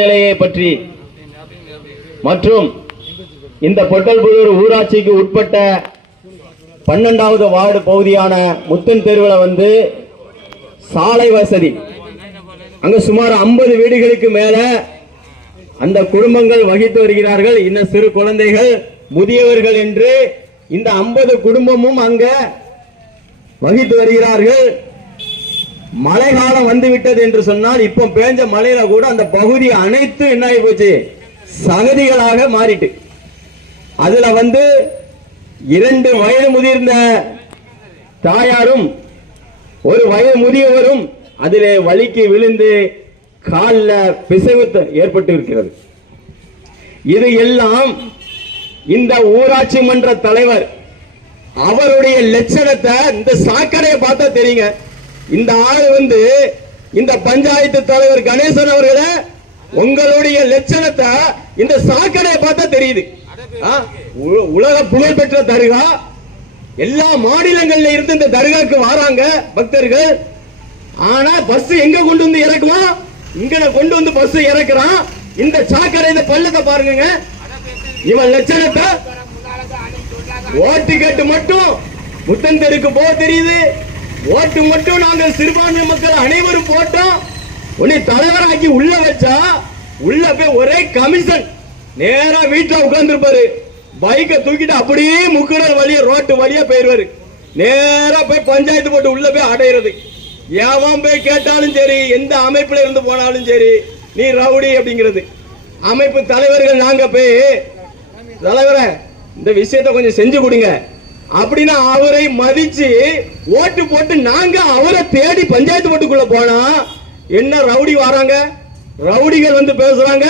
நிலையை பற்றி. மற்றும் இந்த பொட்டல்புதூர் ஊராட்சிக்கு உட்பட்ட பன்னெண்டாவது வார்டு பகுதியான முத்தன் தெருவில் வந்து சாலை வசதி. அங்க சுமார் 50 வீடுகளுக்கு மேல அந்த குடும்பங்கள் வகித்து வருகிறார்கள். இன்னும் சிறு குழந்தைகள் முதியவர்கள் என்று இந்த 50 குடும்பமும் அங்க வகித்து வருகிறார்கள். மழை காலம் வந்து விட்டது என்று சொன்னால் இப்போ பேஞ்ச மழையில கூட அந்த பகுதி அனைத்து என்ன ஆகி போச்சு? சகதிகளாக மாறிட்டு. அதுல வந்து இரண்டு வயது முதிர்ந்த தாயாரும் ஒரு வயது முதியவரும் அதிலே வலிக்கு விழுந்து காலில் பிசைவு ஏற்பட்டு இருக்கிறது இது எல்லாம் இந்த ஊராட்சி மன்ற தலைவர் அவருடைய லட்சணத்தை இந்த சாக்கடையை பார்த்தா தெரியுங்க. இந்த ஆள் வந்து இந்த பஞ்சாயத்து தலைவர் கணேசன் அவர்களை உங்களுடைய லட்சணத்தை இந்த சாக்கடையை பார்த்தா தெரியுது. ஆ, உ- உலக புகழ்பெற்ற தர்கா. எல்லா மாநிலங்கள்ல இருந்து இந்த தர்காக்கு வராங்க பக்தர்கள். ஆனா பஸ் எங்க கொண்டு வந்து இறக்குமா? இங்க கொண்டு வந்து பஸ் இறக்குறான். இந்த சாக்கடை இந்த பள்ளத்தை பாருங்க இவன் லட்சணத்தை. ஓட்டு கேட்டு மட்டும் முத்தன் தெருக்கு போக தெரியுது. ஓட்டு மட்டும் நாங்கள் சிறுபான்மை மக்கள் அனைவரும் போட்டோம். உன்னை தலைவராக்கி உள்ள வச்சா உள்ள போய் ஒரே கமிஷன் நேரா வீட்டுல உட்கார்ந்துருப்பாரு. பைக்கை தூக்கிட்டு அப்படியே முக்குடல் வழியா ரோட்டு வழியா போயிருவாரு. நேரா போய் பஞ்சாயத்து போட்டு உள்ள போய் அடையிறது. ஏவன் போய் கேட்டாலும் சரி எந்த அமைப்புல இருந்து போனாலும் சரி நீ ரவுடி அப்படிங்கிறது. அமைப்பு தலைவர்கள் நாங்க போய் தலைவரை இந்த விஷயத்த கொஞ்சம் செஞ்சு கொடுங்க. அப்படின்னா அவரை மதிச்சு ஓட்டு போட்டு நாங்க அவரை தேடி பஞ்சாயத்து போட்டுக்குள்ள போனா என்ன ரவுடி வராங்க? ரவுடிகள் வந்து பேசுறாங்க.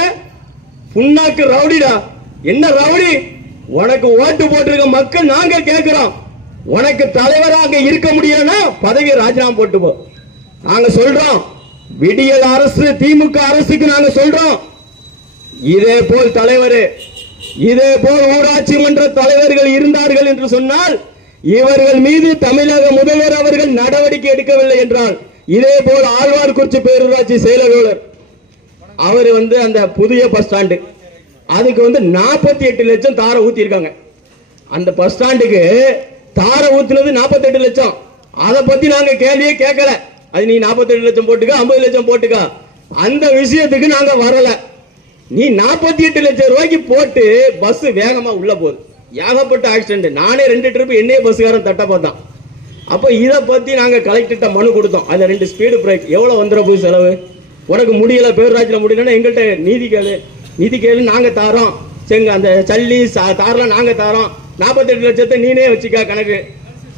புண்ணாக்கு ரவுடிடா. என்ன ரவுடி? உனக்கு ஓட்டு போட்டிருக்க மக்கள் நாங்க கேட்கிறோம் உனக்கு தலைவராக இருக்க முடியலன்னா பதவி ராஜினாமா போட்டு போ நாங்க சொல்றோம். விடியல் அரசு திமுக அரசுக்கு நாங்க சொல்றோம். இதே போல் தலைவர் இதே போல் ஊராட்சி மன்ற தலைவர்கள் இருந்தார்கள் என்று சொன்னால் இவர்கள் மீது தமிழக முதல்வர் அவர்கள் நடவடிக்கை எடுக்கவில்லை என்றால் இதே போல் ஆழ்வார்குறிச்சி பேரூராட்சி செயலாளர் அவர் வந்து அந்த புதிய பஸ் ஸ்டாண்டு அதுக்கு வந்து நாற்பத்தி எட்டு லட்சம் தார ஊத்திருக்காங்க அந்த பஸ் ஸ்டாண்டுக்கு தார ஊத்துனது 48 லட்சம். அதை பத்தி நாங்க கேள்வியே கேட்கல. அது நீ 48 லட்சம் போட்டுக்க 50 லட்சம் போட்டுக்க. அந்த விஷயத்துக்கு நாங்க வரல. நீ 48 எட்டு லட்சம் ரூபாய்க்கு போட்டு பஸ் வேகமா உள்ள போகுது ஏகப்பட்ட ஆக்சிடென்ட் நானே ரெண்டு ட்ரிப் என்னைய பஸ்காரன் தட்ட பார்த்தான். அப்போ இதை பத்தி நாங்க கலெக்டர்கிட்ட மனு கொடுத்தோம். அந்த ரெண்டு ஸ்பீடு பிரேக் எவ்வளவு வந்துட போகுது செலவு? உனக்கு முடியல பேரூராட்சியில் முடியலன்னா எங்கள்கிட்ட நீதி கேளு. நிதி கேளு நாங்க தாரோம் செங்க அந்த சல்லி சா- தாரெல்லாம் நாங்க தாரோம் 48 லட்சத்தை நீனே வச்சுக்க கணக்கு.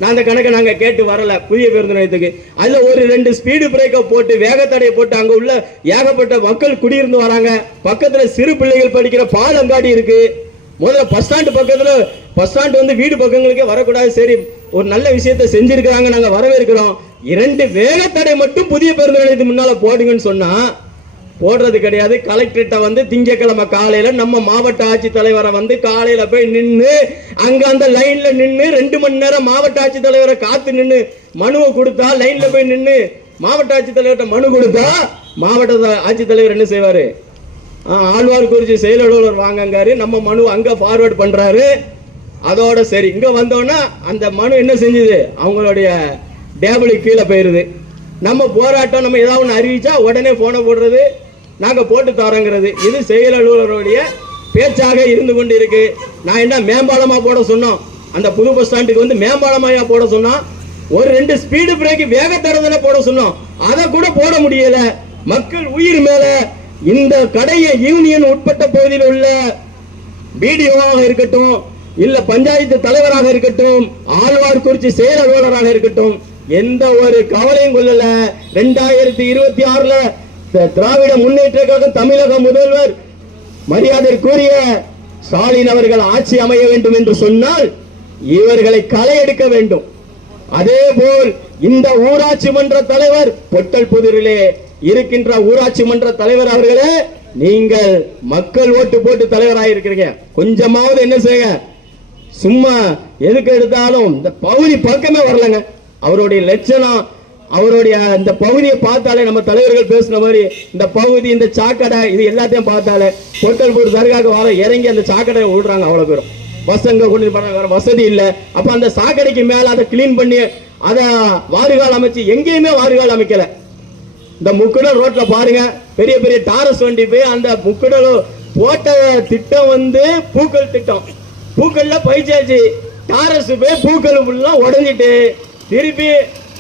நான் அந்த கணக்கை நாங்கள் கேட்டு வரல புதிய பேருந்து நிலையத்துக்கு. அதில் ஒரு ரெண்டு ஸ்பீடு பிரேக்கை போட்டு வேகத்தடையை போட்டு அங்கே உள்ள ஏகப்பட்ட மக்கள் குடியிருந்து வராங்க. பக்கத்தில் சிறு பிள்ளைகள் படிக்கிற பாலங்காடி இருக்கு. முதல்ல பஸ் ஸ்டாண்டு பக்கத்தில் பஸ் ஸ்டாண்டு வந்து வீடு பக்கங்களுக்கே வரக்கூடாது. சரி ஒரு நல்ல விஷயத்தை செஞ்சிருக்கிறாங்க வரவே வரவேற்கிறோம். இரண்டு வேகத்தடை மட்டும் புதிய பேருந்து நிலையத்துக்கு முன்னால் போடுங்கன்னு சொன்னால் போடுறது கிடையாது. கலெக்டர்கிட்ட வந்து திங்கக்கிழமை காலையில நம்ம மாவட்ட ஆட்சித்தலைவரை வந்து காலையில போய் நின்று அங்க அந்த லைன்ல நின்று ரெண்டு மணி நேரம் மாவட்ட ஆட்சித்தலைவரை காத்து நின்று மனுவை கொடுத்தா லைன்ல போய் நின்று மாவட்ட ஆட்சித்தலைவர்கிட்ட மனு கொடுத்தா மாவட்ட ஆட்சித்தலைவர் என்ன செய்வாரு? ஆழ்வார் குறிச்சி செயல் அலுவலர் வாங்கங்காரு நம்ம மனு அங்க ஃபார்வர்ட் பண்றாரு. அதோட சரி இங்க வந்தோன்னா அந்த மனு என்ன செஞ்சது? அவங்களுடைய டேபிளுக்கு கீழே போயிருது. நம்ம போராட்டம் நம்ம ஏதாவது ஒன்று அறிவிச்சா உடனே போனை போடுறது. நாங்க போட்டு தரோங்கிறது இது செயல் அலுவலருடைய பேச்சாக இருந்து கொண்டு இருக்கு நான் என்ன மேம்பாலமா போட சொன்னோம்? அந்த புது பஸ் ஸ்டாண்டுக்கு வந்து மேம்பாலமாயா போட சொன்னோம். ஒரு ரெண்டு ஸ்பீடு பிரேக் வேகத்தடத்துல போட சொன்னோம். அதை கூட போட முடியல. மக்கள் உயிர் மேல இந்த கடையை யூனியன் உட்பட்ட பகுதியில் உள்ள பிடிஓவாக இருக்கட்டும் இல்ல பஞ்சாயத்து தலைவராக இருக்கட்டும் ஆழ்வார்குறிச்சி செயல் அலுவலராக இருக்கட்டும் எந்த ஒரு கவலையும் கொள்ளல. ரெண்டாயிரத்தி இருபத்தி ஆறுல திராவிட முன்னேற்ற கழகம் தமிழக முதல்வர் மரியாதைக்குரிய ஸ்டாலின் அவர்கள் ஆட்சி அமைய வேண்டும் என்று சொன்னால் இவர்களை களை எடுக்க வேண்டும். அதே போல் இந்த ஊராட்சி மன்ற தலைவர் பொட்டல் புதிரிலே இருக்கின்ற ஊராட்சி மன்ற தலைவர் அவர்களே நீங்கள் மக்கள் ஓட்டு போட்டு தலைவராக இருக்கிறீங்க. கொஞ்சமாவது என்ன செய்யுங்க? சும்மா எதுக்கு எடுத்தாலும் இந்த பகுதி பக்கமே வரலங்க. அவருடைய லட்சணம் அவருடைய இந்த பகுதியை பார்த்தாலே நம்ம தலைவர்கள் பேசுன மாதிரி இந்த பகுதி இந்த சாக்கடை இது எல்லாத்தையும் பார்த்தாலே பொட்டல்பூர் தர்காக்கு வர இறங்கி அந்த சாக்கடையை விடுறாங்க அவ்வளோ பேரும். பஸ் கொண்டு போறாங்க வசதி இல்லை. அப்போ அந்த சாக்கடைக்கு மேலே அதை கிளீன் பண்ணி அதை வாரிகால் அமைச்சு எங்கேயுமே வாரிகால் அமைக்கல. இந்த முக்குடல் ரோட்ல பாருங்க பெரிய பெரிய டாரஸ் வண்டி போய் அந்த முக்குடல் போட்ட திட்டம் வந்து பூக்கள் திட்டம். பூக்கள்ல பயிற்சியாச்சு டாரஸ் போய் பூக்கள் ஃபுல்லாக உடஞ்சிட்டு திருப்பி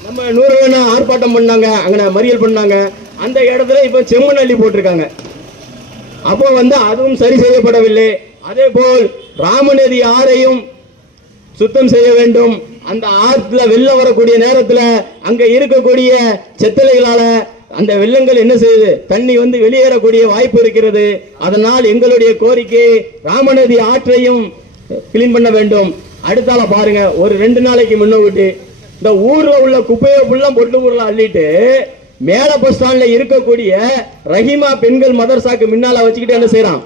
நம்ம நூறு வேணா ஆர்ப்பாட்டம் பண்ணாங்க அங்கே மறியல் பண்ணாங்க. அந்த இடத்துல இப்போ செம்மண் அள்ளி போட்டிருக்காங்க. அப்போ வந்து அதுவும் சரி செய்யப்படவில்லை. அதே போல் ராமநதி ஆறையும் சுத்தம் செய்ய வேண்டும். அந்த ஆற்றுல வெள்ளம் வரக்கூடிய நேரத்தில் அங்கே இருக்கக்கூடிய செத்தலைகளால் அந்த வெள்ளங்கள் என்ன செய்யுது? தண்ணி வந்து வெளியேறக்கூடிய வாய்ப்பு இருக்கிறது. அதனால் எங்களுடைய கோரிக்கை ராமநதி ஆற்றையும் கிளீன் பண்ண வேண்டும். அடுத்தால பாருங்க ஒரு ரெண்டு நாளைக்கு முன்னோட்டு இந்த ஊர்ல உள்ள குப்பையை ஃபுல்லா பொட்டு ஊர்ல அள்ளிட்டு மேல பஸ் ஸ்டாண்ட்ல இருக்கக்கூடிய ரஹீமா பெண்கள் மதர்சாக்கு முன்னால வச்சுக்கிட்டு என்ன செய்யறான்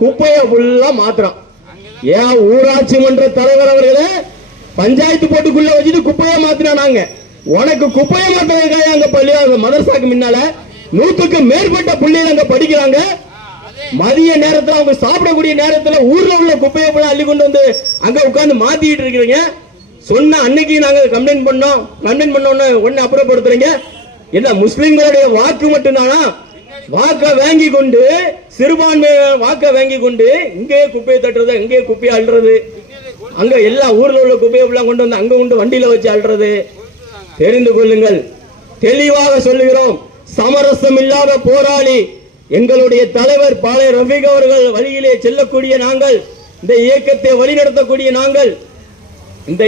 குப்பையை ஃபுல்லா மாத்துறான். ஏன் ஊராட்சி மன்ற தலைவர் அவர்களே பஞ்சாயத்து போட்டுக்குள்ள வச்சுட்டு குப்பையை மாத்தினா நாங்க? உனக்கு குப்பையை மாத்தினதுக்காக அங்க பள்ளி அங்க மதரசாக்கு முன்னால? நூத்துக்கு மேற்பட்ட பிள்ளைகள் அங்க படிக்கிறாங்க. மதிய நேரத்துல அவங்க சாப்பிடக்கூடிய நேரத்துல ஊர்ல உள்ள குப்பையை போல அள்ளி கொண்டு வந்து அங்க உட்காந்து மாத்திட்டு இருக்கிறீங்க. சொன்ன அன்னைக்கு நாங்க கம்ப்ளைண்ட் பண்ணோம். கம்ப்ளைண்ட் பண்ணோன்னு ஒன்னு அப்புறப்படுத்துறீங்க. என்ன முஸ்லிம்களுடைய வாக்கு மட்டும்தானா? வாக்க வாங்கி கொண்டு சிறுபான்மை வாக்க வாங்கி கொண்டு இங்கேயே குப்பையை தட்டுறது இங்கேயே குப்பையை அள்ளுறது. அங்க எல்லா ஊர்ல உள்ள குப்பையை எல்லாம் கொண்டு வந்து அங்க கொண்டு வண்டியில வச்சு அள்ளுறது. தெரிந்து கொள்ளுங்கள். தெளிவாக சொல்லுகிறோம். சமரசம் இல்லாத போராளி எங்களுடைய தலைவர் பாளைய ரஃபீக் அவர்கள் வழியிலே செல்லக்கூடிய நாங்கள் இந்த இயக்கத்தை வழிநடத்தக்கூடிய நாங்கள் இந்த